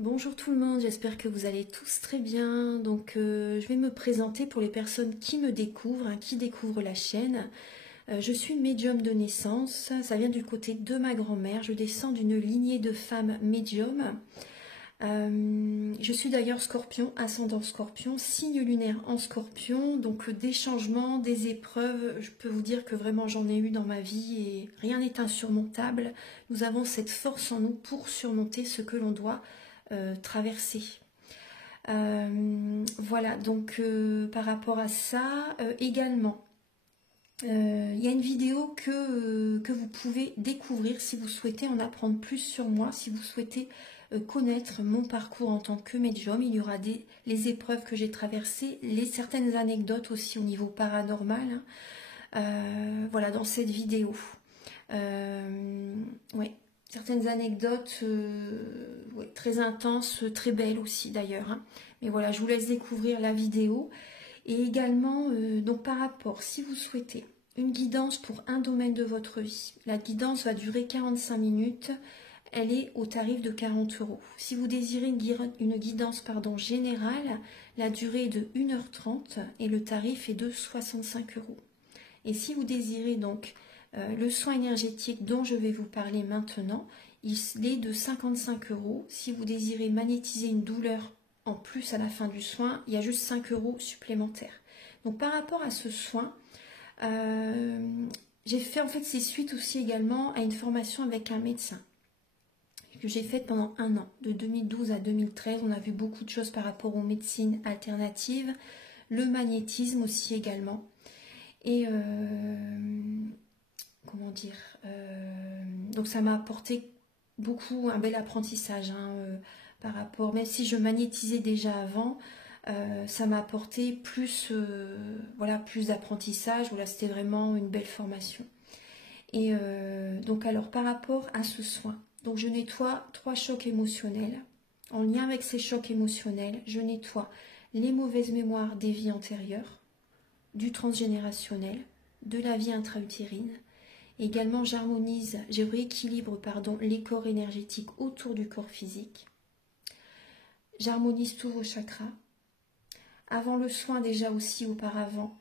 Bonjour tout le monde, j'espère que vous allez tous très bien. Donc je vais me présenter pour les personnes qui me découvrent, qui découvrent la chaîne. Je suis médium de naissance, ça vient du côté de ma grand-mère. Je descends d'une lignée de femmes médiums. Je suis d'ailleurs scorpion, ascendant scorpion, signe lunaire en scorpion. Donc des changements, des épreuves, je peux vous dire que vraiment j'en ai eu dans ma vie et rien n'est insurmontable. Nous avons cette force en nous pour surmonter ce que l'on doit traverser. Voilà, donc par rapport à ça, également, il y a une vidéo que vous pouvez découvrir si vous souhaitez en apprendre plus sur moi, si vous souhaitez connaître mon parcours en tant que médium. Il y aura les épreuves que j'ai traversées, certaines anecdotes aussi au niveau paranormal, voilà, dans cette vidéo. Ouais. Certaines anecdotes ouais, très intenses, très belles aussi d'ailleurs. Mais voilà, je vous laisse découvrir la vidéo. Et également, donc par rapport, si vous souhaitez une guidance pour un domaine de votre vie, la guidance va durer 45 minutes. Elle est au tarif de 40 €. Si vous désirez une guidance générale, la durée est de 1h30 et le tarif est de 65 €. Et si vous désirez donc le soin énergétique dont je vais vous parler maintenant, il est de 55 €. Si vous désirez magnétiser une douleur en plus à la fin du soin, il y a juste 5 € supplémentaires. Donc par rapport à ce soin, j'ai fait en fait c'est suite aussi également à une formation avec un médecin que j'ai faite pendant 1 an, de 2012 à 2013. On a vu beaucoup de choses par rapport aux médecines alternatives, le magnétisme aussi également. Et comment dire, donc ça m'a apporté beaucoup, un bel apprentissage par rapport, même si je magnétisais déjà avant, ça m'a apporté plus, voilà, plus d'apprentissage. Voilà, c'était vraiment une belle formation. Et donc alors par rapport à ce soin, donc je nettoie 3 chocs émotionnels. En lien avec ces chocs émotionnels, je nettoie les mauvaises mémoires des vies antérieures, du transgénérationnel, de la vie intra-utérine. Également, je rééquilibre les corps énergétiques autour du corps physique. J'harmonise tous vos chakras. Avant le soin, déjà aussi auparavant,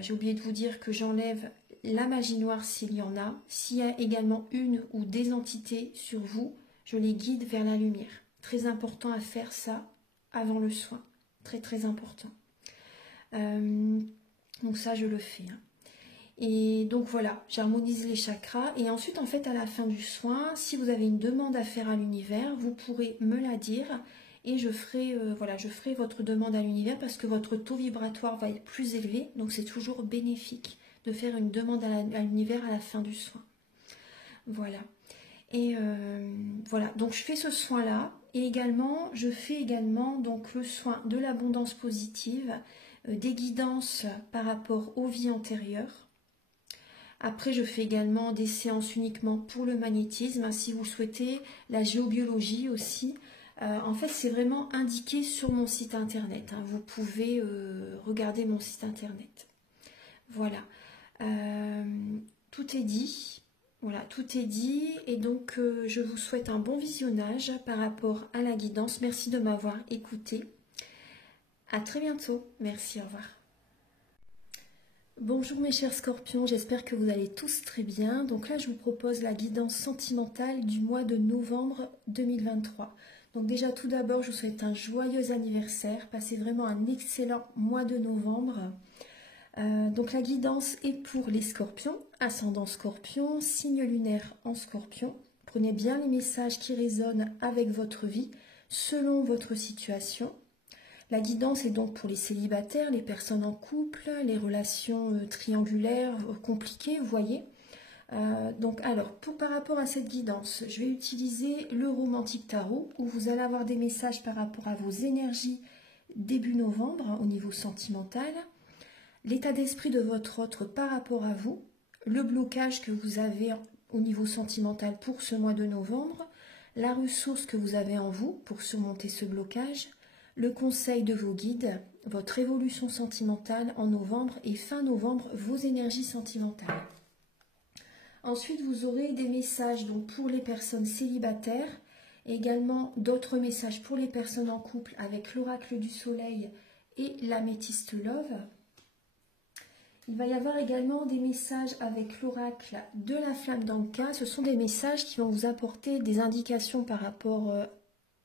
j'ai oublié de vous dire que j'enlève la magie noire s'il y en a. S'il y a également une ou des entités sur vous, je les guide vers la lumière. Très important à faire ça avant le soin. Très très important. Donc ça, je le fais. Et donc voilà, j'harmonise les chakras. Et ensuite, en fait, à la fin du soin, si vous avez une demande à faire à l'univers, vous pourrez me la dire. Et je ferai, voilà, je ferai votre demande à l'univers parce que votre taux vibratoire va être plus élevé. Donc c'est toujours bénéfique de faire une demande à l'univers à la fin du soin. Voilà. Et voilà, donc je fais ce soin-là. Et également, je fais également donc, le soin de l'abondance positive, des guidances par rapport aux vies antérieures. Après, je fais également des séances uniquement pour le magnétisme. Si vous souhaitez, la géobiologie aussi. En fait, c'est vraiment indiqué sur mon site internet. Vous pouvez regarder mon site internet. Voilà. Tout est dit. Voilà, tout est dit. Et donc, je vous souhaite un bon visionnage par rapport à la guidance. Merci de m'avoir écouté. À très bientôt. Merci, au revoir. Bonjour mes chers scorpions, j'espère que vous allez tous très bien. Donc là, je vous propose la guidance sentimentale du mois de novembre 2023. Donc déjà, tout d'abord, je vous souhaite un joyeux anniversaire. Passez vraiment un excellent mois de novembre. Donc la guidance est pour les scorpions, ascendant scorpion, signe lunaire en scorpion. Prenez bien les messages qui résonnent avec votre vie, selon votre situation. La guidance est donc pour les célibataires, les personnes en couple, les relations triangulaires compliquées, vous voyez. Donc alors, par rapport à cette guidance, je vais utiliser le Romantique Tarot, où vous allez avoir des messages par rapport à vos énergies début novembre, au niveau sentimental, l'état d'esprit de votre autre par rapport à vous, le blocage que vous avez au niveau sentimental pour ce mois de novembre, la ressource que vous avez en vous pour surmonter ce blocage, le conseil de vos guides, votre évolution sentimentale en novembre et fin novembre, vos énergies sentimentales. Ensuite, vous aurez des messages donc, pour les personnes célibataires Et également d'autres messages pour les personnes en couple avec l'oracle du soleil et l'améthyste love. Il va y avoir également des messages avec l'oracle de la flamme d'Anka. Ce sont des messages qui vont vous apporter des indications par rapport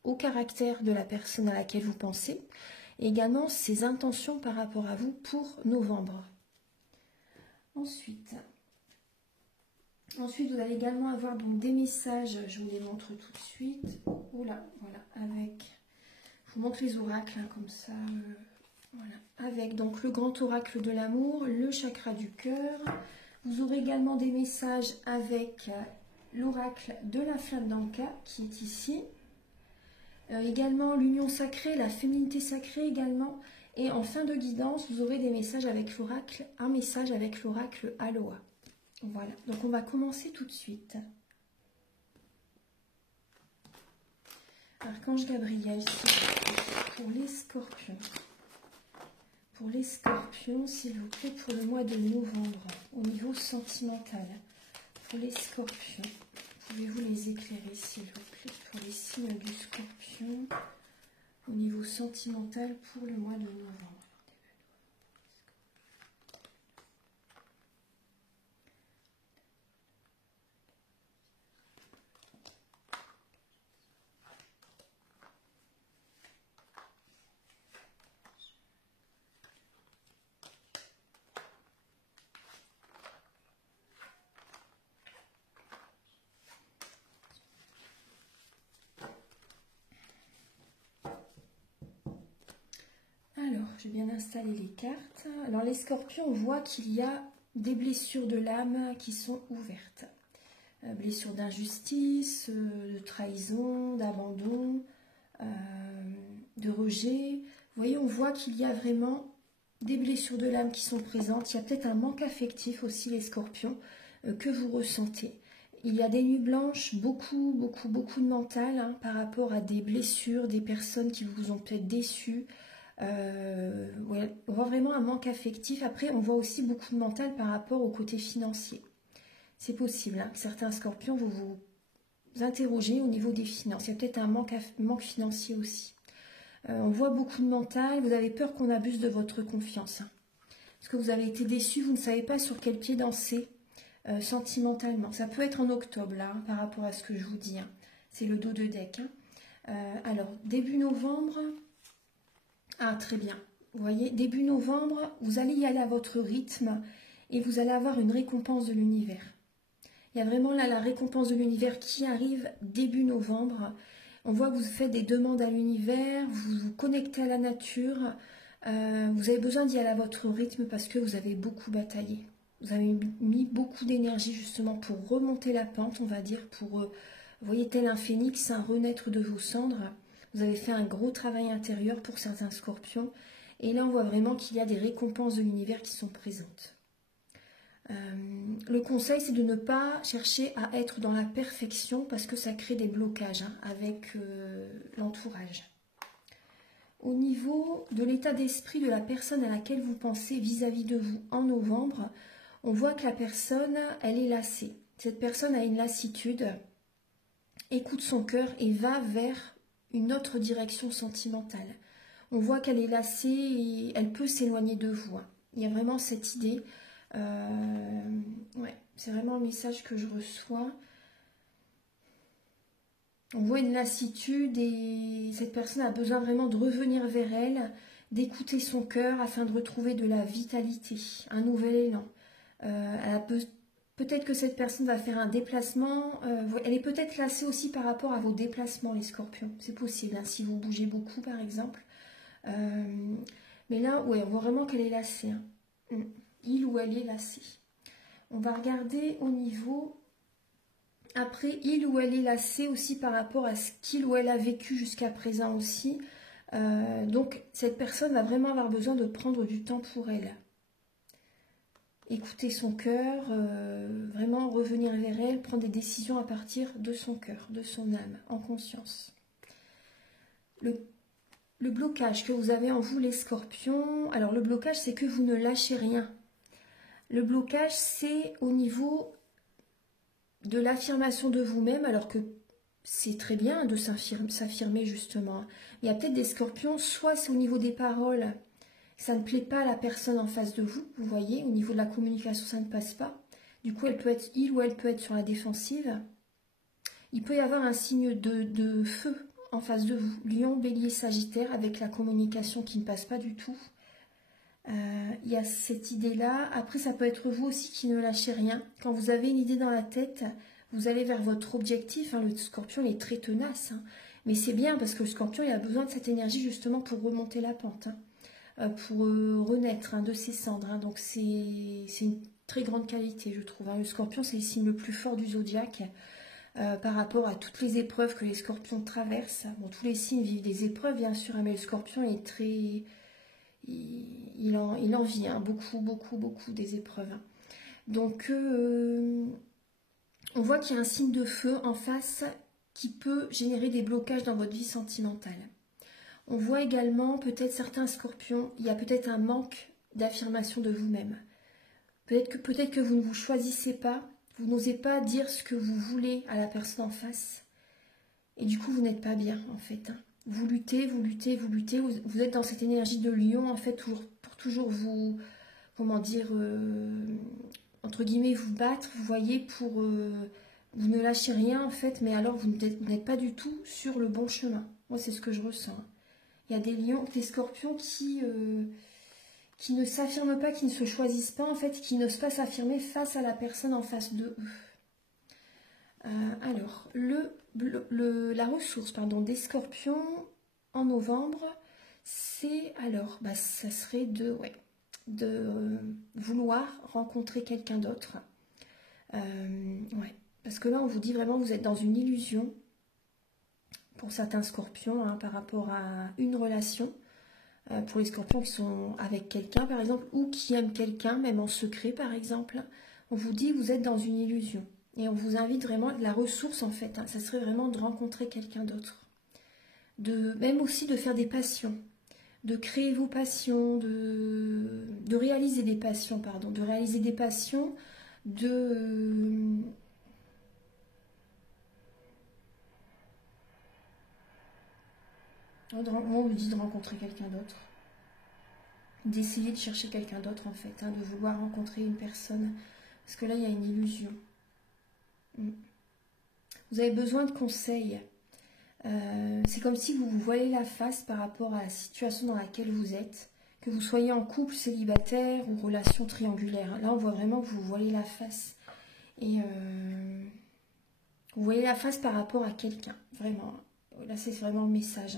au caractère de la personne à laquelle vous pensez. Et également ses intentions par rapport à vous pour novembre. Ensuite, vous allez également avoir donc des messages, je vous les montre tout de suite. Oula, voilà, je vous montre les oracles hein, comme ça. Voilà, avec donc le grand oracle de l'amour, le chakra du cœur. Vous aurez également des messages avec l'oracle de la flamme d'Anka qui est ici. Également l'union sacrée, la féminité sacrée également. Et en fin de guidance, vous aurez des messages avec l'oracle, un message avec l'oracle Aloha. Voilà, donc on va commencer tout de suite. Archange Gabriel, pour les scorpions. Pour les scorpions, s'il vous plaît, pour le mois de novembre, au niveau sentimental. Pour les scorpions, pouvez-vous les éclairer, s'il vous plaît, pour les signes du scorpion, au niveau sentimental, pour le mois de novembre. Alors, j'ai bien installé les cartes. Alors, les scorpions, on voit qu'il y a des blessures de l'âme qui sont ouvertes. Blessures d'injustice, de trahison, d'abandon, de rejet. Vous voyez, on voit qu'il y a vraiment des blessures de l'âme qui sont présentes. Il y a peut-être un manque affectif aussi, les scorpions, que vous ressentez. Il y a des nuits blanches, beaucoup de mental hein, par rapport à des blessures, des personnes qui vous ont peut-être déçus. Ouais, on voit vraiment un manque affectif. Après, on voit aussi beaucoup de mental par rapport au côté financier. C'est possible hein, que certains scorpions vous interrogez au niveau des finances. Il y a peut-être un manque financier aussi. On voit beaucoup de mental. Vous avez peur qu'on abuse de votre confiance. Hein, parce que vous avez été déçu, vous ne savez pas sur quel pied danser sentimentalement. Ça peut être en octobre, là, hein, par rapport à ce que je vous dis. Hein. C'est le dos de deck. Hein. Alors, début novembre... Ah, très bien. Vous voyez, début novembre, vous allez y aller à votre rythme et vous allez avoir une récompense de l'univers. Il y a vraiment là la récompense de l'univers qui arrive début novembre. On voit que vous faites des demandes à l'univers, vous vous connectez à la nature. Vous avez besoin d'y aller à votre rythme parce que vous avez beaucoup bataillé. Vous avez mis beaucoup d'énergie justement pour remonter la pente, on va dire, pour, vous voyez, tel un phénix, un renaître de vos cendres. Vous avez fait un gros travail intérieur pour certains scorpions. Et là, on voit vraiment qu'il y a des récompenses de l'univers qui sont présentes. Le conseil, c'est de ne pas chercher à être dans la perfection parce que ça crée des blocages hein, avec l'entourage. Au niveau de l'état d'esprit de la personne à laquelle vous pensez vis-à-vis de vous en novembre, on voit que la personne, elle est lassée. Cette personne a une lassitude, écoute son cœur et va vers une autre direction sentimentale. On voit qu'elle est lassée et elle peut s'éloigner de vous. Hein. Il y a vraiment cette idée. Ouais, c'est vraiment un message que je reçois. On voit une lassitude et cette personne a besoin vraiment de revenir vers elle, d'écouter son cœur afin de retrouver de la vitalité, un nouvel élan. Peut-être que cette personne va faire un déplacement. Elle est peut-être lassée aussi par rapport à vos déplacements, les scorpions. C'est possible, hein, si vous bougez beaucoup, par exemple. Mais là, ouais, on voit vraiment qu'elle est lassée. Hein. Il ou elle est lassée. On va regarder au niveau... Après, il ou elle est lassée aussi par rapport à ce qu'il ou elle a vécu jusqu'à présent aussi. Donc, cette personne va vraiment avoir besoin de prendre du temps pour elle. Écouter son cœur, vraiment revenir vers elle, prendre des décisions à partir de son cœur, de son âme, en conscience. Le blocage que vous avez en vous, les scorpions, alors le blocage, c'est que vous ne lâchez rien. Le blocage, c'est au niveau de l'affirmation de vous-même, alors que c'est très bien de s'affirmer justement. Il y a peut-être des scorpions, soit c'est au niveau des paroles, ça ne plaît pas à la personne en face de vous, vous voyez, au niveau de la communication, ça ne passe pas. Du coup, il ou elle peut être sur la défensive. Il peut y avoir un signe de feu en face de vous, Lion, Bélier, Sagittaire, avec la communication qui ne passe pas du tout. Il y a cette idée-là. Après, ça peut être vous aussi qui ne lâchez rien. Quand vous avez une idée dans la tête, vous allez vers votre objectif. Hein. Le scorpion, il est très tenace. Hein. Mais c'est bien parce que le scorpion, il a besoin de cette énergie justement pour remonter la pente. Hein. Pour renaître de ses cendres. Hein. Donc, c'est une très grande qualité, je trouve. Hein. Le scorpion, c'est le signe le plus fort du zodiaque. Par rapport à toutes les épreuves que les scorpions traversent. Bon, tous les signes vivent des épreuves, bien sûr, hein, mais le scorpion est très... Il en vit hein, beaucoup des épreuves. Hein. Donc, on voit qu'il y a un signe de feu en face qui peut générer des blocages dans votre vie sentimentale. On voit également, peut-être certains scorpions, il y a peut-être un manque d'affirmation de vous-même. Peut-être que vous ne vous choisissez pas, vous n'osez pas dire ce que vous voulez à la personne en face. Et du coup, vous n'êtes pas bien, en fait. Hein. Vous luttez. Vous êtes dans cette énergie de lion, en fait, pour toujours vous... Comment dire entre guillemets, vous battre, vous voyez, pour... vous ne lâchez rien, en fait, mais alors vous n'êtes pas du tout sur le bon chemin. Moi, c'est ce que je ressens. Il y a des lions, des scorpions qui ne s'affirment pas, qui ne se choisissent pas, en fait, qui n'osent pas s'affirmer face à la personne en face d'eux. Alors, la ressource des scorpions en novembre, c'est, alors, ça serait de vouloir rencontrer quelqu'un d'autre. Ouais, parce que là, on vous dit vraiment, vous êtes dans une illusion, pour certains scorpions, hein, par rapport à une relation. Pour les scorpions qui sont avec quelqu'un, par exemple, ou qui aiment quelqu'un, même en secret, par exemple, on vous dit vous êtes dans une illusion. Et on vous invite vraiment, la ressource, en fait, hein, ça serait vraiment de rencontrer quelqu'un d'autre. Même aussi de faire des passions, de créer vos passions, de réaliser des passions, pardon, de réaliser des passions, on vous dit de rencontrer quelqu'un d'autre, d'essayer de chercher quelqu'un d'autre en fait, hein, de vouloir rencontrer une personne, parce que là il y a une illusion. Vous avez besoin de conseils, c'est comme si vous vous voilez la face par rapport à la situation dans laquelle vous êtes, que vous soyez en couple, célibataire ou relation triangulaire. Là on voit vraiment que vous voilez la face, et vous voyez la face par rapport à quelqu'un, vraiment. Là c'est vraiment le message.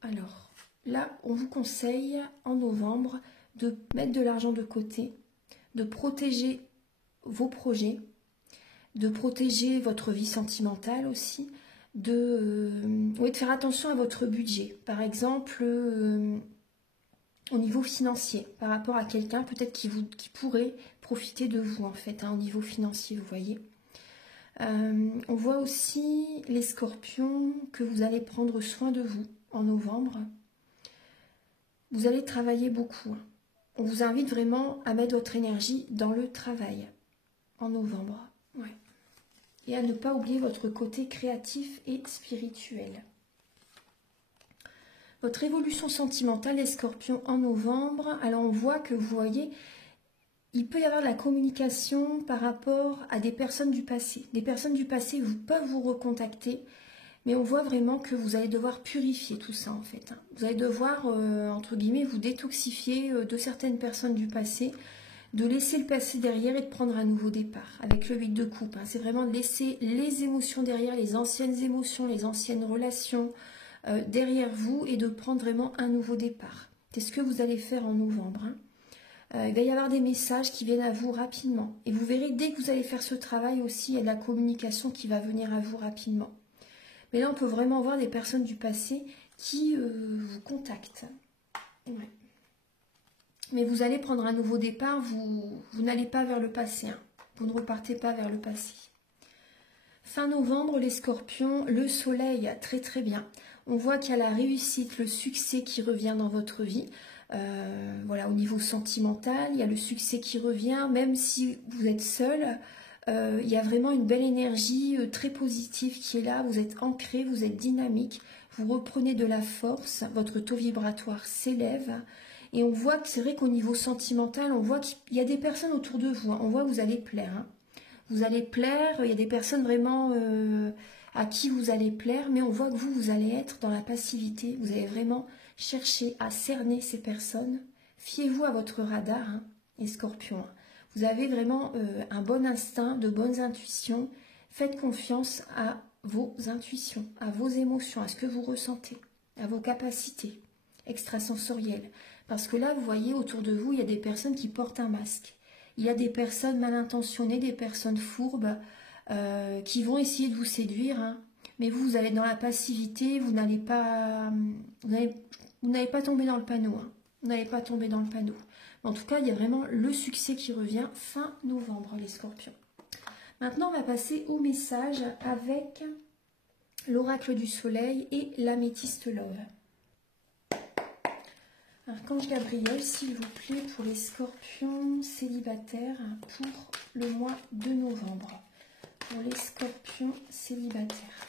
Alors, là, on vous conseille en novembre de mettre de l'argent de côté, de protéger vos projets, de protéger votre vie sentimentale aussi, de faire attention à votre budget. Par exemple, au niveau financier, par rapport à quelqu'un peut-être qui pourrait profiter de vous en fait, hein, au niveau financier, vous voyez. On voit aussi les scorpions que vous allez prendre soin de vous en novembre. Vous allez travailler beaucoup. On vous invite vraiment à mettre votre énergie dans le travail en novembre. Ouais. Et à ne pas oublier votre côté créatif et spirituel. Votre évolution sentimentale, les scorpions en novembre. Alors on voit que vous voyez... Il peut y avoir de la communication par rapport à des personnes du passé. Des personnes du passé peuvent vous recontacter, mais on voit vraiment que vous allez devoir purifier tout ça en fait. Vous allez devoir, entre guillemets, vous détoxifier de certaines personnes du passé, de laisser le passé derrière et de prendre un nouveau départ avec le 8 de coupe. C'est vraiment de laisser les émotions derrière, les anciennes émotions, les anciennes relations derrière vous et de prendre vraiment un nouveau départ. C'est ce que vous allez faire en novembre. Il va y avoir des messages qui viennent à vous rapidement. Et vous verrez, dès que vous allez faire ce travail aussi, il y a de la communication qui va venir à vous rapidement. Mais là, on peut vraiment voir des personnes du passé qui vous contactent. Ouais. Mais vous allez prendre un nouveau départ, vous n'allez pas vers le passé. Hein. Vous ne repartez pas vers le passé. Fin novembre, les scorpions, le soleil, très très bien. On voit qu'il y a la réussite, le succès qui revient dans votre vie. Voilà, au niveau sentimental, il y a le succès qui revient, même si vous êtes seul, Il y a vraiment une belle énergie très positive qui est là. Vous êtes ancré, vous êtes dynamique, vous reprenez de la force, votre taux vibratoire s'élève. Et on voit que c'est vrai qu'au niveau sentimental, on voit qu'il y a des personnes autour de vous. On voit que vous allez plaire. Hein. Vous allez plaire, il y a des personnes vraiment à qui vous allez plaire, mais on voit que vous allez être dans la passivité. Vous allez vraiment chercher à cerner ces personnes. Fiez-vous à votre radar, hein, les scorpions. Vous avez vraiment un bon instinct, de bonnes intuitions. Faites confiance à vos intuitions, à vos émotions, à ce que vous ressentez, à vos capacités extrasensorielles. Parce que là, vous voyez, autour de vous, il y a des personnes qui portent un masque. Il y a des personnes mal intentionnées, des personnes fourbes qui vont essayer de vous séduire. Hein. Mais vous allez dans la passivité, vous n'allez pas tomber dans le panneau. Hein. Vous n'allez pas tomber dans le panneau. En tout cas, il y a vraiment le succès qui revient fin novembre, les scorpions. Maintenant, on va passer au message avec l'oracle du soleil et l'améthyste love. Archange Gabriel, s'il vous plaît, pour les scorpions célibataires pour le mois de novembre. Pour les scorpions célibataires.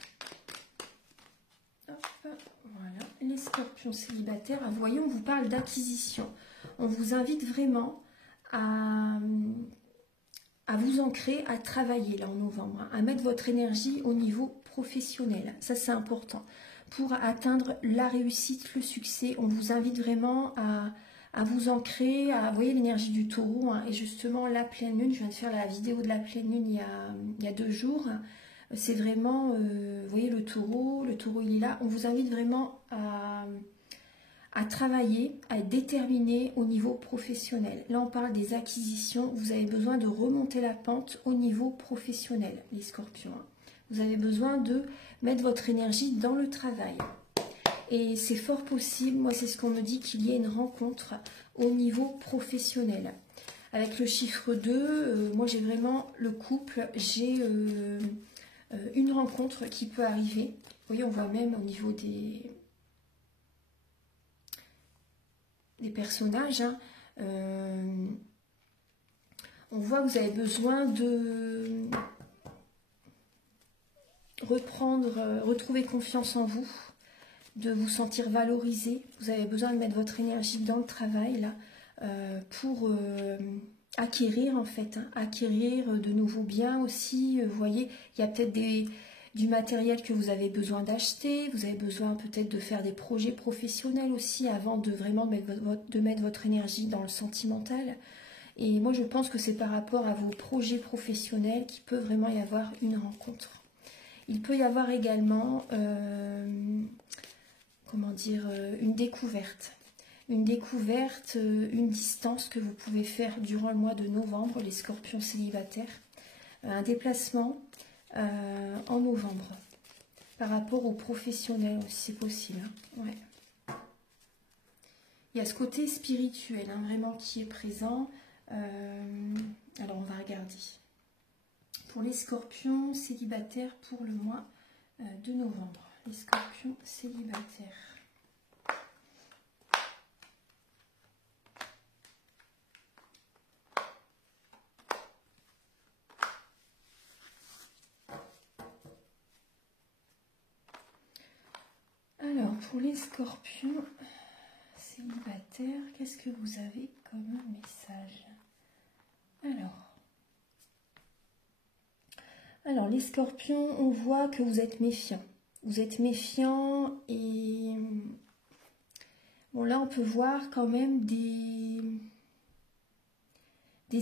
Hop, voilà, les scorpions célibataires. Vous voyez, on vous parle d'acquisition. On vous invite vraiment à vous ancrer, à travailler là en novembre, à mettre votre énergie au niveau professionnel. Ça, c'est important. Pour atteindre la réussite, le succès, on vous invite vraiment à vous ancrer, vous voyez l'énergie du taureau, hein, et justement la pleine lune, je viens de faire la vidéo de la pleine lune il y a 2 jours, c'est vraiment, vous voyez le taureau il est là, on vous invite vraiment à travailler, à être déterminé au niveau professionnel. Là, on parle des acquisitions. Vous avez besoin de remonter la pente au niveau professionnel, les scorpions. Vous avez besoin de mettre votre énergie dans le travail. Et c'est fort possible, moi c'est ce qu'on me dit, qu'il y ait une rencontre au niveau professionnel. Avec le chiffre 2, moi j'ai vraiment le couple, j'ai une rencontre qui peut arriver. Vous voyez, on voit même au niveau des personnages, hein. On voit que vous avez besoin de retrouver confiance en vous, de vous sentir valorisé. Vous avez besoin de mettre votre énergie dans le travail là, pour acquérir en fait, hein, acquérir de nouveaux biens aussi. Vous voyez, il y a peut-être du matériel que vous avez besoin d'acheter, vous avez besoin peut-être de faire des projets professionnels aussi avant de vraiment mettre votre énergie dans le sentimental. Et moi je pense que c'est par rapport à vos projets professionnels qu'il peut vraiment y avoir une rencontre. Il peut y avoir également, comment dire, une découverte. Une découverte, une distance que vous pouvez faire durant le mois de novembre, les scorpions célibataires. Un déplacement en novembre. Par rapport aux professionnels aussi, c'est possible. Hein. Ouais. Il y a ce côté spirituel, hein, vraiment qui est présent. Alors on va regarder. Pour les scorpions célibataires pour le mois de novembre. Les scorpions célibataires. Alors, pour les scorpions célibataires, qu'est-ce que vous avez comme message? Alors, les scorpions, on voit que vous êtes méfiants. Vous êtes méfiants et... Bon, là, on peut voir quand même des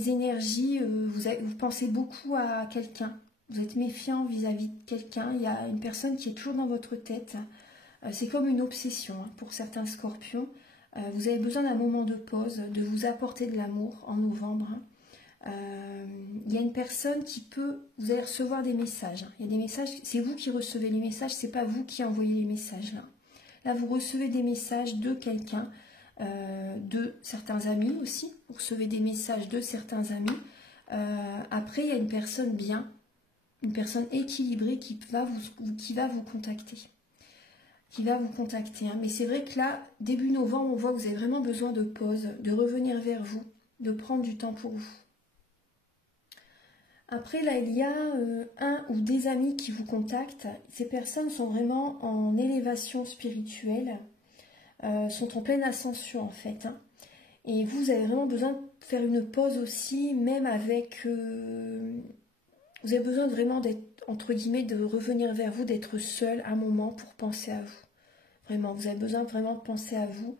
énergies. Vous pensez beaucoup à quelqu'un. Vous êtes méfiant vis-à-vis de quelqu'un. Il y a une personne qui est toujours dans votre tête. C'est comme une obsession hein, pour certains scorpions. Vous avez besoin d'un moment de pause, de vous apporter de l'amour en novembre. Il y a une personne qui peut... Vous allez recevoir des messages. Il y a des messages, c'est vous qui recevez les messages, c'est pas vous qui envoyez les messages. Là, vous recevez des messages de quelqu'un, de certains amis aussi. Vous recevez des messages de certains amis. Après, il y a une personne bien, une personne équilibrée qui va vous contacter. Hein. Mais c'est vrai que là, début novembre, on voit que vous avez vraiment besoin de pause, de revenir vers vous, de prendre du temps pour vous. Après, là, il y a un ou des amis qui vous contactent. Ces personnes sont vraiment en élévation spirituelle, sont en pleine ascension en fait, hein. Et vous avez vraiment besoin de faire une pause aussi, même avec... vous avez besoin vraiment d'être, entre guillemets, de revenir vers vous, d'être seul un moment pour penser à vous. Vraiment, vous avez besoin vraiment de penser à vous.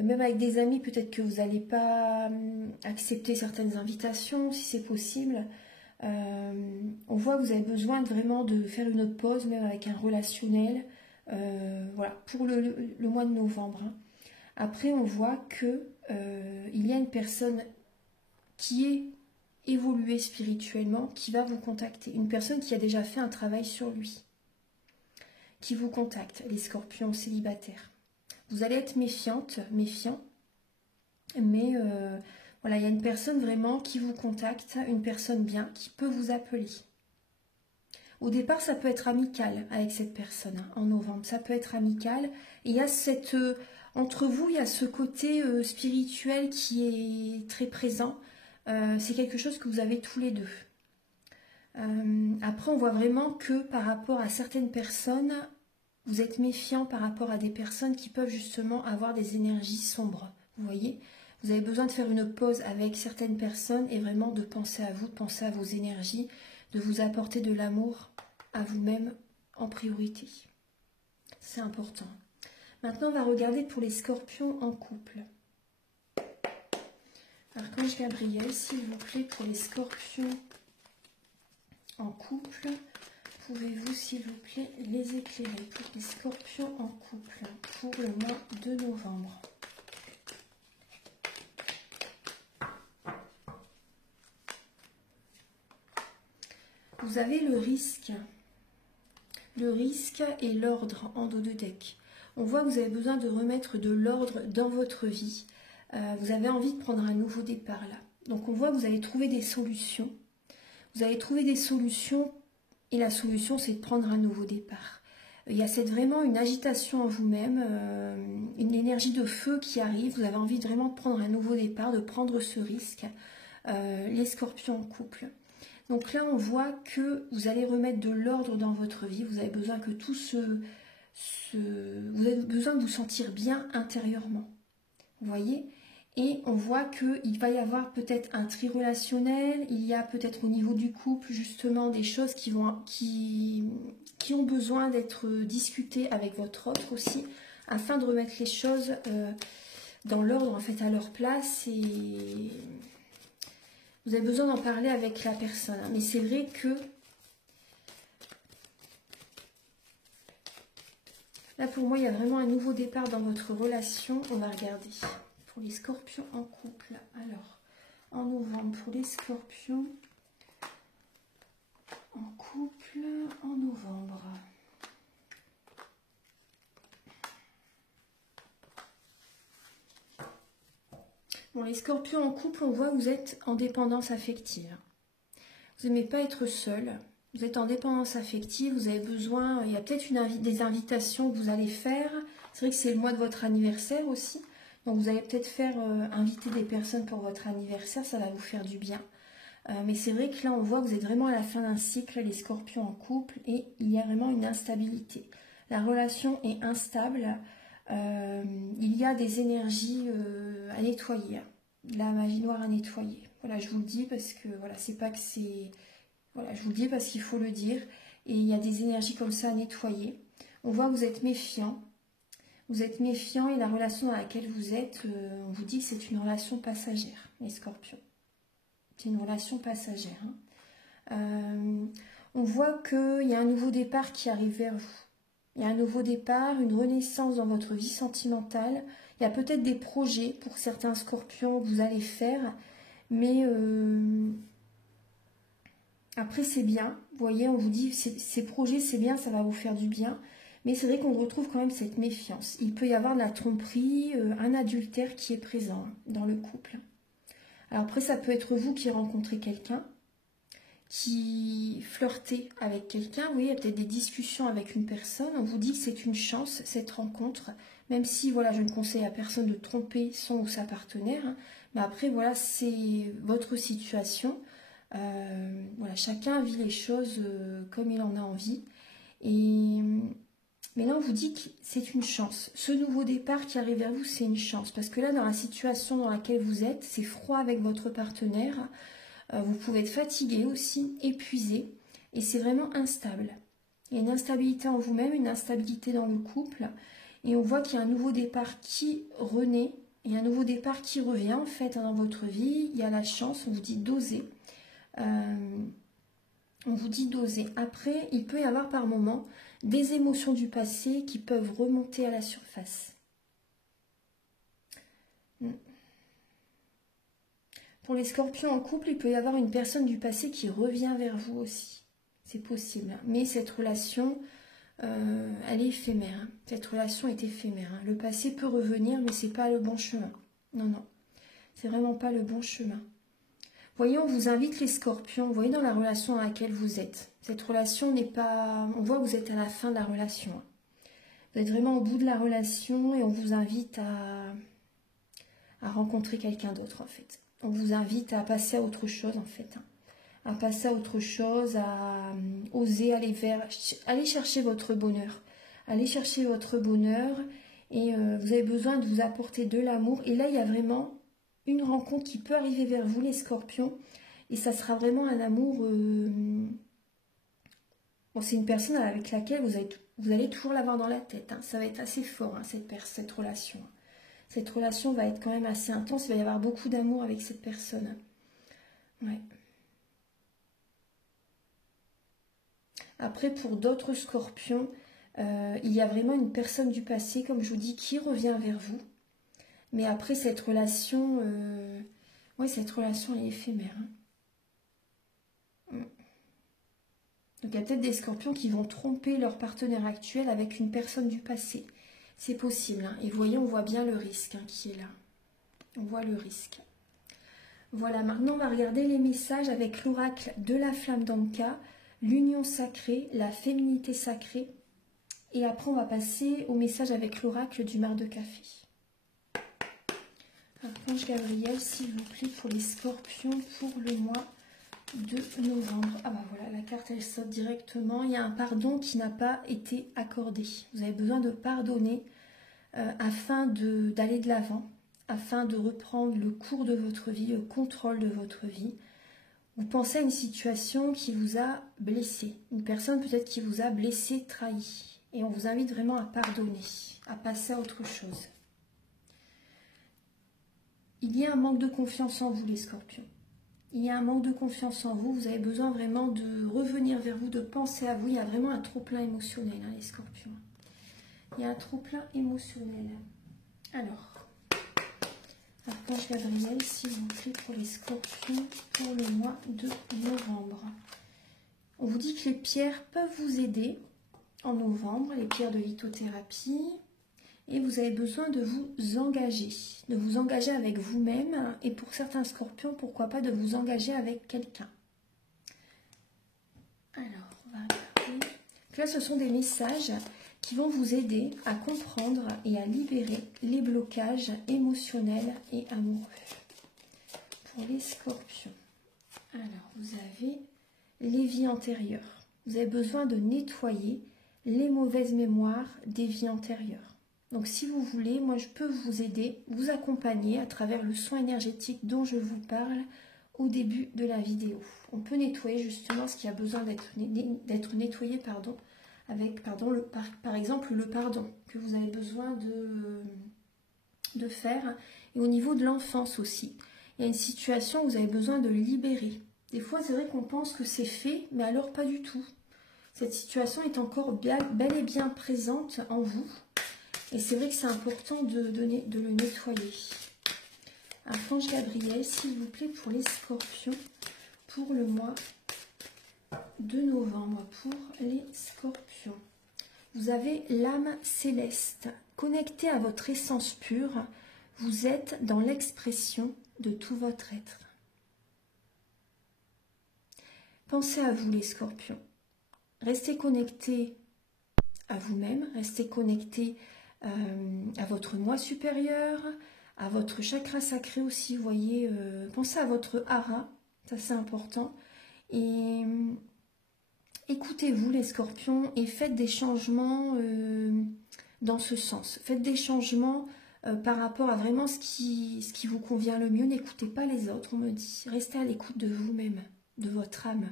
Même avec des amis, peut-être que vous n'allez pas accepter certaines invitations, si c'est possible. On voit que vous avez besoin vraiment de faire une pause, même avec un relationnel, voilà, pour le mois de novembre, hein. Après, on voit que il y a une personne qui est évoluée spirituellement, qui va vous contacter. Une personne qui a déjà fait un travail sur lui, qui vous contacte, les scorpions célibataires. Vous allez être méfiant, mais voilà, il y a une personne vraiment qui vous contacte, une personne bien, qui peut vous appeler. Au départ, ça peut être amical avec cette personne, hein, en novembre, ça peut être amical. Et il y a cette... entre vous, il y a ce côté spirituel qui est très présent. C'est quelque chose que vous avez tous les deux. Après, on voit vraiment que par rapport à certaines personnes, vous êtes méfiant par rapport à des personnes qui peuvent justement avoir des énergies sombres. Vous voyez, vous avez besoin de faire une pause avec certaines personnes et vraiment de penser à vous, de penser à vos énergies, de vous apporter de l'amour à vous-même en priorité. C'est important. Maintenant, on va regarder pour les scorpions en couple. Archange Gabriel, s'il vous plaît, pour les scorpions en couple, pouvez-vous, s'il vous plaît, les éclairer pour les scorpions en couple pour le mois de novembre? Vous avez le risque et l'ordre en dos de deck. On voit que vous avez besoin de remettre de l'ordre dans votre vie. Vous avez envie de prendre un nouveau départ là. Donc on voit que vous allez trouver des solutions. Vous allez trouver des solutions et la solution c'est de prendre un nouveau départ. Il y a vraiment une agitation en vous-même, une énergie de feu qui arrive. Vous avez envie vraiment de prendre un nouveau départ, de prendre ce risque. Les scorpions en couple. Donc là, on voit que vous allez remettre de l'ordre dans votre vie. Vous avez besoin que tout vous avez besoin de vous sentir bien intérieurement. Vous voyez? Et on voit qu'il va y avoir peut-être un tri relationnel. Il y a peut-être au niveau du couple, justement, des choses qui ont besoin d'être discutées avec votre autre aussi, afin de remettre les choses dans l'ordre, en fait, à leur place. Et vous avez besoin d'en parler avec la personne. Mais c'est vrai que là, pour moi, il y a vraiment un nouveau départ dans votre relation. On va regarder pour les scorpions en couple. Alors, en novembre, pour les scorpions en couple, en novembre. Bon, les scorpions en couple, on voit que vous êtes en dépendance affective. Vous n'aimez pas être seul. Vous êtes en dépendance affective, vous avez besoin, il y a peut-être des invitations que vous allez faire. C'est vrai que c'est le mois de votre anniversaire aussi. Donc vous allez peut-être faire inviter des personnes pour votre anniversaire, ça va vous faire du bien. Mais c'est vrai que là, on voit que vous êtes vraiment à la fin d'un cycle, les scorpions en couple, et il y a vraiment une instabilité. La relation est instable. Il y a des énergies à nettoyer, la magie noire à nettoyer. Voilà, je vous le dis parce que voilà, c'est pas que c'est... Voilà, je vous le dis parce qu'il faut le dire. Et il y a des énergies comme ça à nettoyer. On voit que vous êtes méfiant. Vous êtes méfiant et la relation dans laquelle vous êtes, on vous dit que c'est une relation passagère, les scorpions. C'est une relation passagère, hein. On voit qu'il y a un nouveau départ qui arrive vers vous. Il y a un nouveau départ, une renaissance dans votre vie sentimentale. Il y a peut-être des projets pour certains scorpions que vous allez faire. Mais après, c'est bien. Vous voyez, on vous dit, ces projets, c'est bien, ça va vous faire du bien. Mais c'est vrai qu'on retrouve quand même cette méfiance. Il peut y avoir de la tromperie, un adultère qui est présent dans le couple. Alors après, ça peut être vous qui rencontrez quelqu'un, qui flirtez avec quelqu'un. Oui, il y a peut-être des discussions avec une personne. On vous dit que c'est une chance, cette rencontre. Même si, voilà, je ne conseille à personne de tromper son ou sa partenaire. Mais après, voilà, c'est votre situation. Voilà, chacun vit les choses comme il en a envie. Mais là, on vous dit que c'est une chance. Ce nouveau départ qui arrive vers vous, c'est une chance. Parce que là, dans la situation dans laquelle vous êtes, c'est froid avec votre partenaire. Vous pouvez être fatigué aussi, épuisé. Et c'est vraiment instable. Il y a une instabilité en vous-même, une instabilité dans le couple. Et on voit qu'il y a un nouveau départ qui renaît. Et un nouveau départ qui revient en fait dans votre vie. Il y a la chance, on vous dit d'oser. On vous dit d'oser. Après, il peut y avoir par moments des émotions du passé qui peuvent remonter à la surface. Pour les scorpions en couple, il peut y avoir une personne du passé qui revient vers vous aussi. C'est possible. Mais cette relation, elle est éphémère. Cette relation est éphémère. Le passé peut revenir, mais c'est pas le bon chemin. Non, non. C'est vraiment pas le bon chemin. Voyez, on vous invite les scorpions, vous voyez dans la relation dans laquelle vous êtes. Cette relation n'est pas... On voit que vous êtes à la fin de la relation. Vous êtes vraiment au bout de la relation et on vous invite à rencontrer quelqu'un d'autre en fait. On vous invite à passer à autre chose en fait. À passer à autre chose, à oser aller aller chercher votre bonheur. Allez chercher votre bonheur et vous avez besoin de vous apporter de l'amour. Et là, il y a vraiment une rencontre qui peut arriver vers vous, les scorpions. Et ça sera vraiment un amour... Bon, c'est une personne avec laquelle vous allez toujours l'avoir dans la tête. Ça va être assez fort, cette relation. Cette relation va être quand même assez intense. Il va y avoir beaucoup d'amour avec cette personne. Ouais. Après, pour d'autres scorpions, il y a vraiment une personne du passé, comme je vous dis, qui revient vers vous. Mais après, cette relation, cette relation est éphémère. Donc, il y a peut-être des scorpions qui vont tromper leur partenaire actuel avec une personne du passé. C'est possible. Et vous voyez, on voit bien le risque qui est là. On voit le risque. Voilà, maintenant, on va regarder les messages avec l'oracle de la flamme d'Anka, l'union sacrée, la féminité sacrée. Et après, on va passer au message avec l'oracle du mar de café. Archange Gabriel, s'il vous plaît, pour les scorpions pour le mois de novembre. Ah bah voilà, la carte elle saute directement. Il y a un pardon qui n'a pas été accordé. Vous avez besoin de pardonner afin d'aller de l'avant, afin de reprendre le cours de votre vie, le contrôle de votre vie. Vous pensez à une situation qui vous a blessé, une personne peut-être qui vous a blessé, trahi. Et on vous invite vraiment à pardonner, à passer à autre chose. Il y a un manque de confiance en vous, les scorpions. Il y a un manque de confiance en vous. Vous avez besoin vraiment de revenir vers vous, de penser à vous. Il y a vraiment un trop-plein émotionnel, les scorpions. Il y a un trop-plein émotionnel. Alors, Archange Gabriel, s'il vous plaît, pour les scorpions pour le mois de novembre. On vous dit que les pierres peuvent vous aider en novembre, les pierres de lithothérapie. Et vous avez besoin de vous engager avec vous-même. Et pour certains scorpions, pourquoi pas de vous engager avec quelqu'un. Alors, on va regarder. Là, ce sont des messages qui vont vous aider à comprendre et à libérer les blocages émotionnels et amoureux. Pour les scorpions. Alors, vous avez les vies antérieures. Vous avez besoin de nettoyer les mauvaises mémoires des vies antérieures. Donc si vous voulez, moi je peux vous aider, vous accompagner à travers le soin énergétique dont je vous parle au début de la vidéo. On peut nettoyer justement ce qui a besoin d'être nettoyé avec par exemple le pardon que vous avez besoin de faire. Et au niveau de l'enfance aussi, il y a une situation où vous avez besoin de libérer. Des fois c'est vrai qu'on pense que c'est fait, mais alors pas du tout. Cette situation est encore bel et bien présente en vous. Et c'est vrai que c'est important de le nettoyer. Archange Gabriel, s'il vous plaît, pour les scorpions, pour le mois de novembre, pour les scorpions. Vous avez l'âme céleste. Connectée à votre essence pure, vous êtes dans l'expression de tout votre être. Pensez à vous, les scorpions. Restez connectés à vous-même, restez connectés à votre moi supérieur, à votre chakra sacré aussi, vous voyez, pensez à votre hara, Ça, c'est important. Et écoutez-vous, les scorpions, et faites des changements dans ce sens. Faites des changements par rapport à vraiment ce qui vous convient le mieux. N'écoutez pas les autres, on me dit. Restez à l'écoute de vous-même, de votre âme.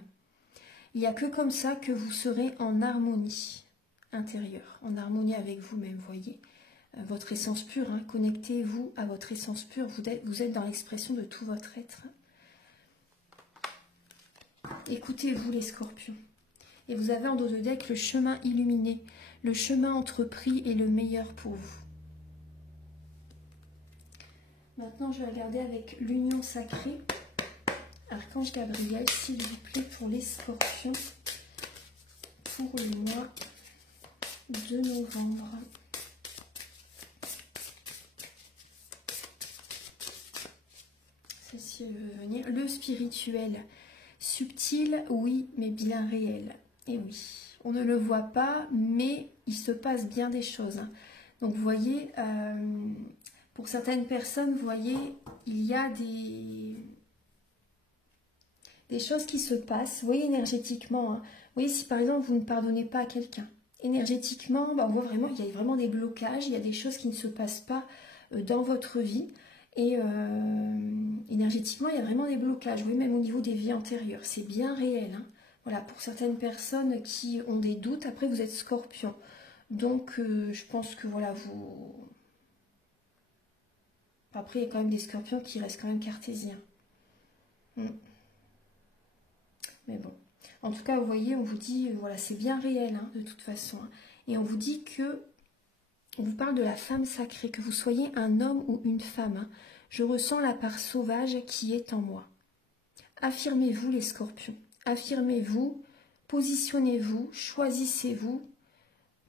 Il n'y a que comme ça que vous serez en harmonie intérieure, en harmonie avec vous-même, voyez. Votre essence pure, hein. Connectez-vous à votre essence pure. Vous êtes dans l'expression de tout votre être. Écoutez-vous, les scorpions. Et vous avez en dos de deck le chemin illuminé. Le chemin entrepris est le meilleur pour vous. Maintenant, je vais regarder avec l'union sacrée. Archange Gabriel, s'il vous plaît, pour les scorpions, pour le mois de novembre. Celle-ci veut venir. Le spirituel, subtil, oui, mais bien réel. Et oui, on ne le voit pas, mais il se passe bien des choses. Donc, vous voyez, pour certaines personnes, vous voyez, il y a des choses qui se passent, vous voyez, énergétiquement. Hein. Vous voyez, si par exemple, vous ne pardonnez pas à quelqu'un, énergétiquement, bah, on voit vraiment, il y a vraiment des blocages, il y a des choses qui ne se passent pas dans votre vie. Et énergétiquement, il y a vraiment des blocages, oui, même au niveau des vies antérieures. C'est bien réel. Hein. Voilà, pour certaines personnes qui ont des doutes, après vous êtes scorpion. Donc, je pense que voilà, vous... Après, il y a quand même des scorpions qui restent quand même cartésiens. Mais bon. En tout cas, vous voyez, on vous dit, voilà, c'est bien réel, hein, de toute façon. Hein. Et on vous dit que... On vous parle de la femme sacrée, que vous soyez un homme ou une femme. Hein. Je ressens la part sauvage qui est en moi. Affirmez-vous, les scorpions. Affirmez-vous, positionnez-vous, choisissez-vous,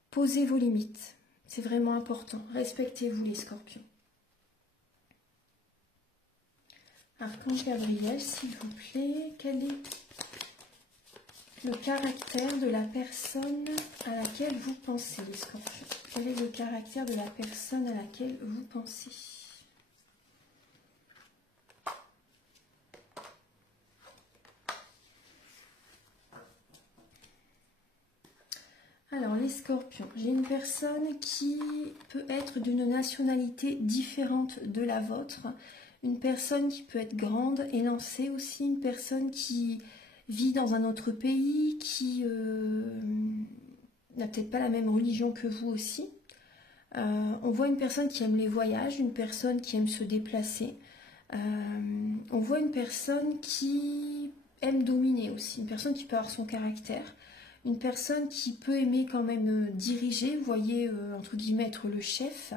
posez vos limites. C'est vraiment important. Respectez-vous, les scorpions. Archange Gabriel, s'il vous plaît, quel est le caractère de la personne à laquelle vous pensez, les scorpions? Quel est le caractère de la personne à laquelle vous pensez? Alors, les scorpions, j'ai une personne qui peut être d'une nationalité différente de la vôtre, une personne qui peut être grande, élancée aussi, une personne qui vit dans un autre pays, qui n'a peut-être pas la même religion que vous aussi. On voit une personne qui aime les voyages, une personne qui aime se déplacer. On voit une personne qui aime dominer aussi, une personne qui peut avoir son caractère. Une personne qui peut aimer quand même diriger, vous voyez, entre guillemets, être le chef.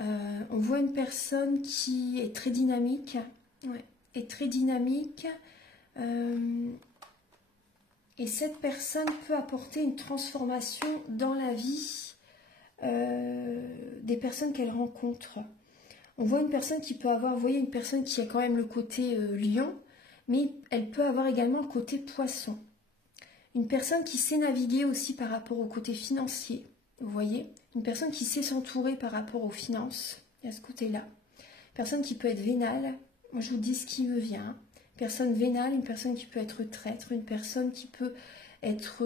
On voit une personne qui est très dynamique. Ouais, est très dynamique. Et cette personne peut apporter une transformation dans la vie des personnes qu'elle rencontre. On voit une personne qui peut avoir, vous voyez, une personne qui a quand même le côté lion, mais elle peut avoir également le côté poisson. Une personne qui sait naviguer aussi par rapport au côté financier, vous voyez. Une personne qui sait s'entourer par rapport aux finances, il y a ce côté-là. Une personne qui peut être vénale, moi je vous dis ce qui me vient. Une personne vénale, une personne qui peut être traître, une personne qui peut être...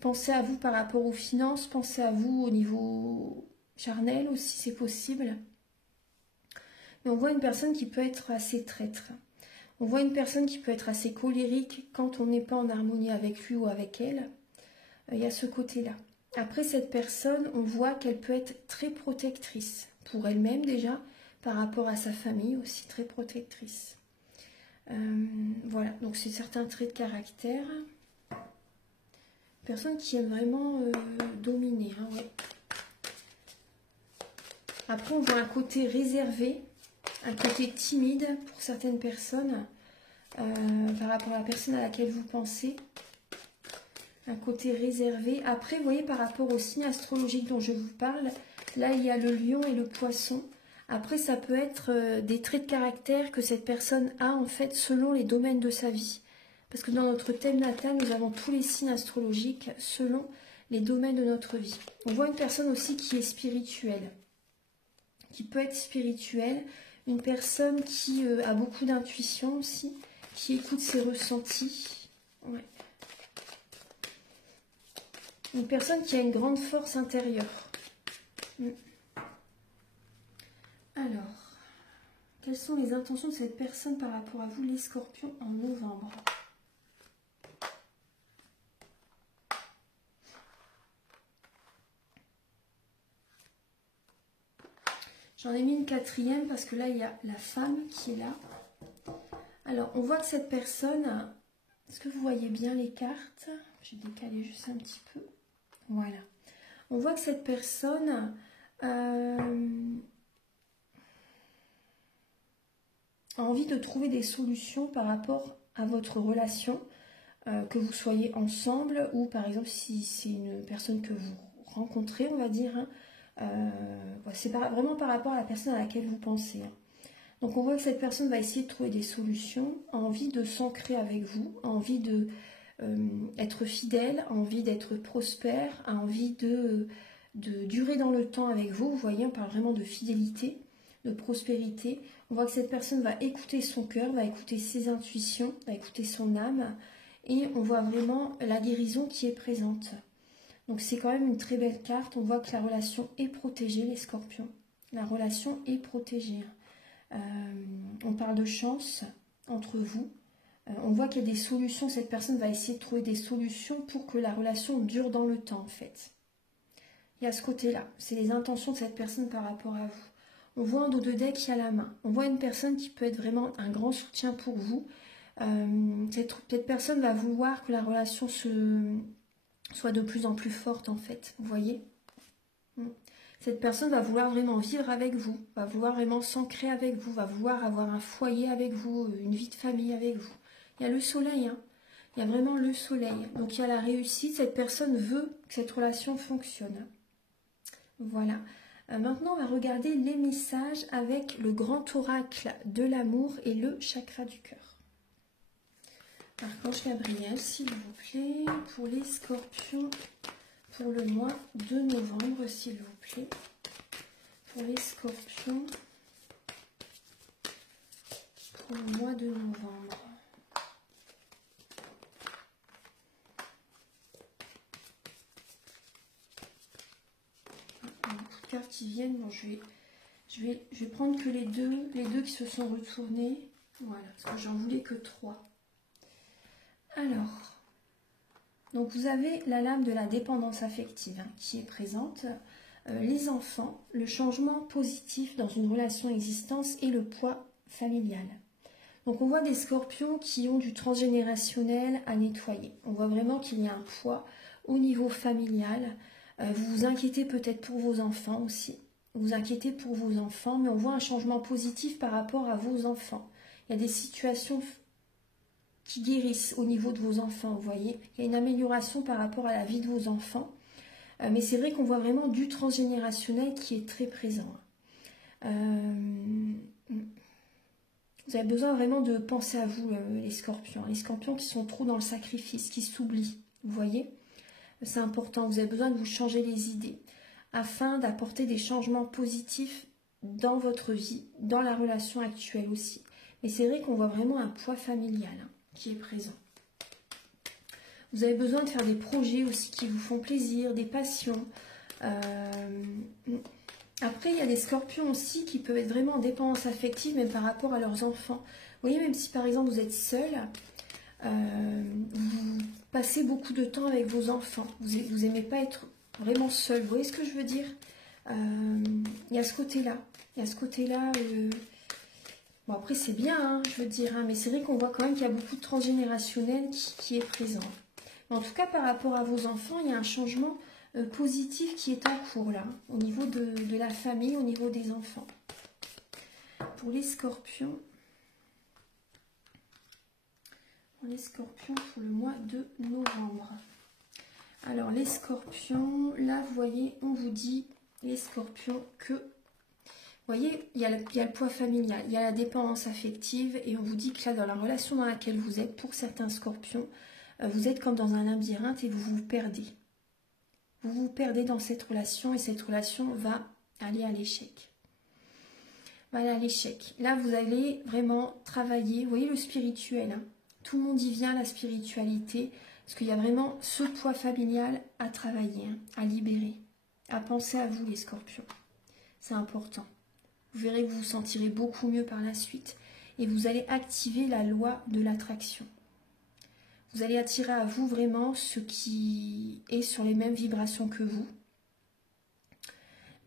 Pensez à vous par rapport aux finances, pensez à vous au niveau charnel aussi, c'est possible. Mais on voit une personne qui peut être assez traître. On voit une personne qui peut être assez colérique quand on n'est pas en harmonie avec lui ou avec elle. Il y a ce côté-là. Après, cette personne, on voit qu'elle peut être très protectrice. Pour elle-même déjà, par rapport à sa famille aussi, très protectrice. Voilà, donc c'est certains traits de caractère. Personne qui aime vraiment dominer. Hein, ouais. Après, on voit un côté réservé, un côté timide pour certaines personnes, par rapport à la personne à laquelle vous pensez. Un côté réservé. Après, vous voyez, par rapport au signe astrologique dont je vous parle, là, il y a le lion et le poisson. Après, ça peut être des traits de caractère que cette personne a, en fait, selon les domaines de sa vie. Parce que dans notre thème natal, nous avons tous les signes astrologiques selon les domaines de notre vie. On voit une personne aussi qui est spirituelle, qui peut être spirituelle, Une personne qui a beaucoup d'intuition aussi, qui écoute ses ressentis. Ouais. Une personne qui a une grande force intérieure. Alors, quelles sont les intentions de cette personne par rapport à vous, les scorpions, en novembre? J'en ai mis une quatrième parce que là, il y a la femme qui est là. Alors, on voit que cette personne... Est-ce que vous voyez bien les cartes? J'ai décalé juste un petit peu. Voilà. On voit que cette personne a envie de trouver des solutions par rapport à votre relation, que vous soyez ensemble ou par exemple si c'est une personne que vous rencontrez, on va dire. C'est vraiment par rapport à la personne à laquelle vous pensez. Donc on voit que cette personne va essayer de trouver des solutions, a envie de s'ancrer avec vous, a envie de être fidèle, a envie d'être prospère, a envie de durer dans le temps avec vous. Vous voyez, on parle vraiment de fidélité, de prospérité. On voit que cette personne va écouter son cœur, va écouter ses intuitions, va écouter son âme. Et on voit vraiment la guérison qui est présente. Donc c'est quand même une très belle carte. On voit que la relation est protégée, les scorpions. La relation est protégée. On parle de chance entre vous. On voit qu'il y a des solutions. Cette personne va essayer de trouver des solutions pour que la relation dure dans le temps, en fait. Il y a ce côté-là. C'est les intentions de cette personne par rapport à vous. On voit un dos de deck qui a la main. On voit une personne qui peut être vraiment un grand soutien pour vous. Cette personne va vouloir que la relation soit de plus en plus forte, en fait. Vous voyez ? Cette personne va vouloir vraiment vivre avec vous, va vouloir vraiment s'ancrer avec vous, va vouloir avoir un foyer avec vous, une vie de famille avec vous. Il y a le soleil, hein. Il y a vraiment le soleil. Donc il y a la réussite, cette personne veut que cette relation fonctionne. Voilà. Maintenant, on va regarder les messages avec le grand oracle de l'amour et le chakra du cœur. Archange Gabriel, s'il vous plaît, pour les scorpions, pour le mois de novembre, s'il vous plaît. Pour les scorpions, pour le mois de novembre. Il y a beaucoup de cartes qui viennent. Bon, je vais prendre que les deux qui se sont retournés. Voilà, parce que j'en voulais que 3. Alors, donc vous avez la lame de la dépendance affective, hein, qui est présente. Les enfants, le changement positif dans une relation existante et le poids familial. Donc on voit des scorpions qui ont du transgénérationnel à nettoyer. On voit vraiment qu'il y a un poids au niveau familial. Vous vous inquiétez peut-être pour vos enfants aussi. Vous vous inquiétez pour vos enfants, mais on voit un changement positif par rapport à vos enfants. Il y a des situations qui guérissent au niveau de vos enfants, vous voyez. Il y a une amélioration par rapport à la vie de vos enfants. Mais c'est vrai qu'on voit vraiment du transgénérationnel qui est très présent. Vous avez besoin vraiment de penser à vous, les scorpions. Les scorpions qui sont trop dans le sacrifice, qui s'oublient, vous voyez. C'est important, vous avez besoin de vous changer les idées afin d'apporter des changements positifs dans votre vie, dans la relation actuelle aussi. Mais c'est vrai qu'on voit vraiment un poids familial, hein, qui est présent. Vous avez besoin de faire des projets aussi qui vous font plaisir, des passions. Après, il y a des scorpions aussi qui peuvent être vraiment en dépendance affective, même par rapport à leurs enfants. Vous voyez, même si par exemple vous êtes seul, vous passez beaucoup de temps avec vos enfants. Vous n'aimez pas être vraiment seul. Vous voyez ce que je veux dire? Il y a ce côté-là. Il y a ce côté-là. Bon, après, c'est bien, hein, je veux dire, hein, mais c'est vrai qu'on voit quand même qu'il y a beaucoup de transgénérationnel qui est présent. Mais en tout cas, par rapport à vos enfants, il y a un changement positif qui est en cours, là, au niveau de la famille, au niveau des enfants. Pour les scorpions, pour le mois de novembre. Alors, les scorpions, là, vous voyez, on vous dit, les scorpions, que... Vous voyez, il y a le poids familial, il y a la dépendance affective et on vous dit que là, dans la relation dans laquelle vous êtes, pour certains scorpions, vous êtes comme dans un labyrinthe et vous vous perdez. Vous vous perdez dans cette relation et cette relation va aller à l'échec. Voilà l'échec. Là, vous allez vraiment travailler. Vous voyez le spirituel, hein. Tout le monde y vient, la spiritualité. Parce qu'il y a vraiment ce poids familial à travailler, hein, à libérer. À penser à vous, les scorpions. C'est important. Vous verrez que vous vous sentirez beaucoup mieux par la suite. Et vous allez activer la loi de l'attraction. Vous allez attirer à vous vraiment ce qui est sur les mêmes vibrations que vous.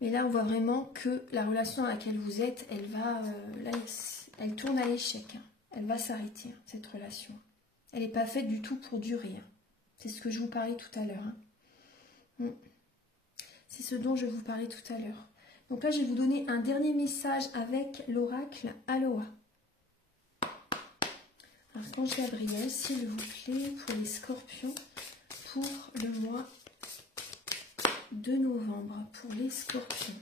Mais là, on voit vraiment que la relation dans laquelle vous êtes, elle va, là, elle tourne à l'échec. Hein. Elle va s'arrêter, hein, cette relation. Elle n'est pas faite du tout pour durer. Hein. C'est ce que je vous parlais tout à l'heure. Hein. C'est ce dont je vous parlais tout à l'heure. Donc là, je vais vous donner un dernier message avec l'oracle Aloha. Archange Gabriel, s'il vous plaît, pour les scorpions, pour le mois de novembre, pour les scorpions.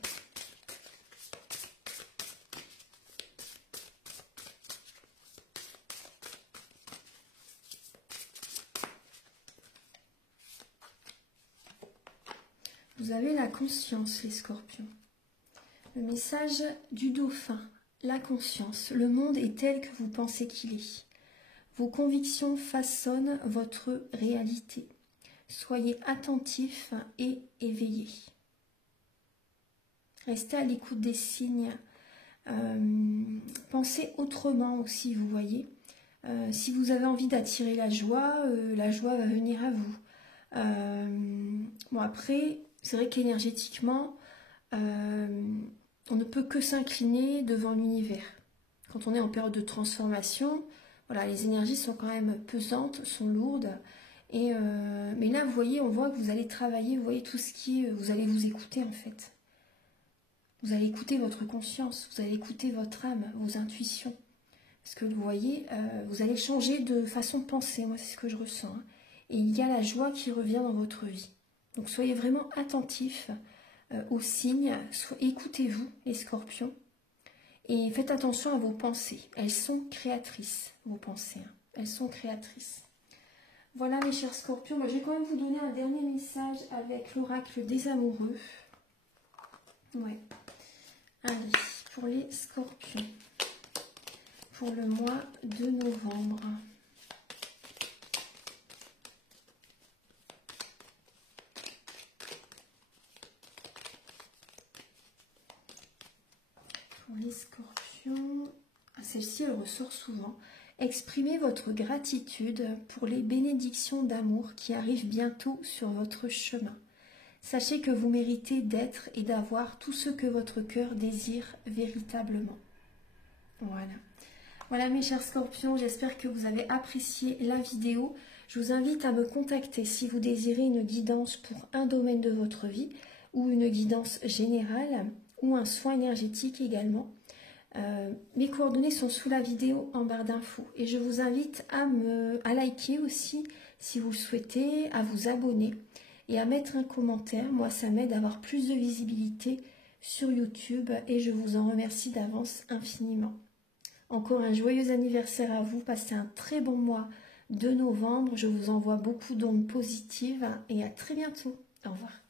Vous avez la conscience, les scorpions. Le message du dauphin, la conscience. Le monde est tel que vous pensez qu'il est. Vos convictions façonnent votre réalité. Soyez attentifs et éveillés. Restez à l'écoute des signes. Pensez autrement aussi, vous voyez. Si vous avez envie d'attirer la joie va venir à vous. Bon, après, c'est vrai qu'énergétiquement, on ne peut que s'incliner devant l'univers. Quand on est en période de transformation, voilà, les énergies sont quand même pesantes, sont lourdes. Mais là, vous voyez, on voit que vous allez travailler, vous voyez tout ce qui est... Vous allez vous écouter en fait. Vous allez écouter votre conscience, vous allez écouter votre âme, vos intuitions. Parce que vous voyez, vous allez changer de façon de penser, moi c'est ce que je ressens. Hein. Et il y a la joie qui revient dans votre vie. Donc soyez vraiment attentifs aux signes, écoutez-vous les scorpions. Et faites attention à vos pensées. Elles sont créatrices, vos pensées. Hein. Elles sont créatrices. Voilà mes chers scorpions. Moi, je vais quand même vous donner un dernier message avec l'oracle des amoureux. Ouais. Allez, pour les scorpions. Pour le mois de novembre. Pour les scorpions, celle-ci elle ressort souvent. Exprimez votre gratitude pour les bénédictions d'amour qui arrivent bientôt sur votre chemin. Sachez que vous méritez d'être et d'avoir tout ce que votre cœur désire véritablement. Voilà. Voilà mes chers scorpions, j'espère que vous avez apprécié la vidéo. Je vous invite à me contacter si vous désirez une guidance pour un domaine de votre vie ou une guidance générale ou un soin énergétique également. Mes coordonnées sont sous la vidéo en barre d'infos et je vous invite à liker aussi si vous le souhaitez, à vous abonner et à mettre un commentaire. Moi, ça m'aide à avoir plus de visibilité sur YouTube et je vous en remercie d'avance infiniment. Encore un joyeux anniversaire à vous, passez un très bon mois de novembre. Je vous envoie beaucoup d'ondes positives et à très bientôt. Au revoir.